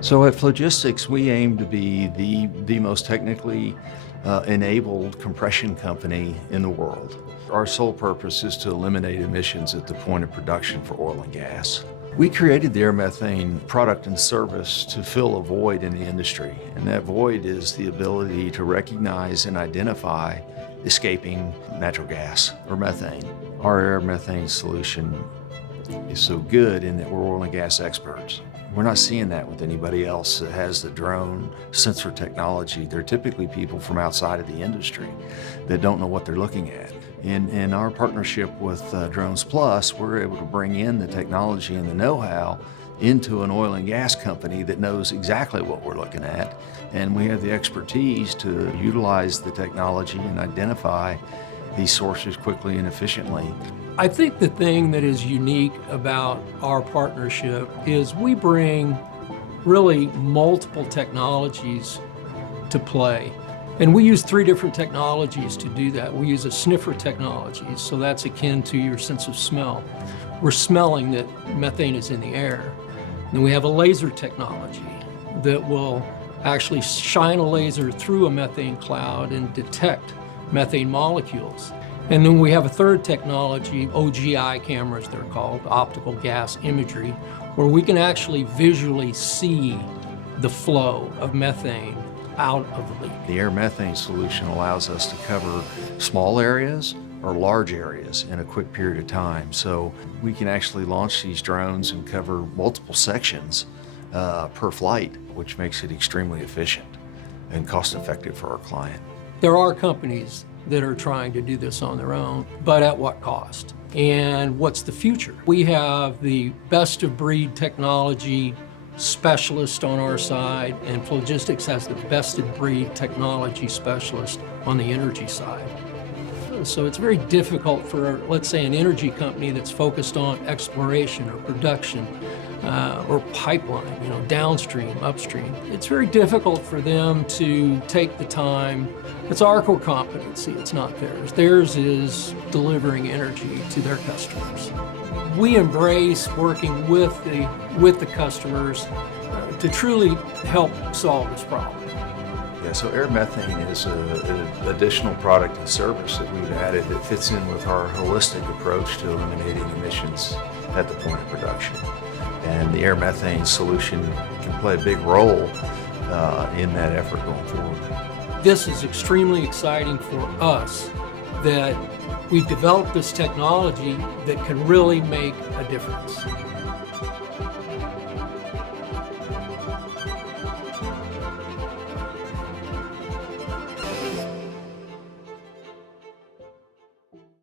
So at Flogistix, we aim to be the most technically enabled compression company in the world. Our sole purpose is to eliminate emissions at the point of production for oil and gas. We created the AirMethane product and service to fill a void in the industry, and that void is the ability to recognize and identify escaping natural gas or methane. Our AirMethane solution is so good in that we're oil and gas experts. We're not seeing that with anybody else that has the drone sensor technology. They're typically people from outside of the industry that don't know what they're looking at. In our partnership with Drones Plus, we're able to bring in the technology and the know-how into an oil and gas company that knows exactly what we're looking at. And we have the expertise to utilize the technology and identify these sources quickly and efficiently. I think the thing that is unique about our partnership is we bring really multiple technologies to play. And we use 3 different technologies to do that. We use a sniffer technology, so that's akin to your sense of smell. We're smelling that methane is in the air. And we have a laser technology that will actually shine a laser through a methane cloud and detect methane molecules. And then we have a third technology, OGI cameras they're called, optical gas imagery, where we can actually visually see the flow of methane out of the leak. The AirMethane solution allows us to cover small areas or large areas in a quick period of time. So we can actually launch these drones and cover multiple sections per flight, which makes it extremely efficient and cost-effective for our client. There are companies that are trying to do this on their own, but at what cost? And what's the future? We have the best-of-breed technology specialist on our side, and Flogistix has the best-of-breed technology specialist on the energy side. So it's very difficult for, let's say, an energy company that's focused on exploration or production or pipeline, downstream, upstream. It's very difficult for them to take the time. It's our core competency, it's not theirs. Theirs is delivering energy to their customers. We embrace working with the customers to truly help solve this problem. Yeah, so AirMethane is an additional product and service that we've added that fits in with our holistic approach to eliminating emissions at the point of production. And the AirMethane solution can play a big role in that effort going forward. This is extremely exciting for us that we've developed this technology that can really make a difference.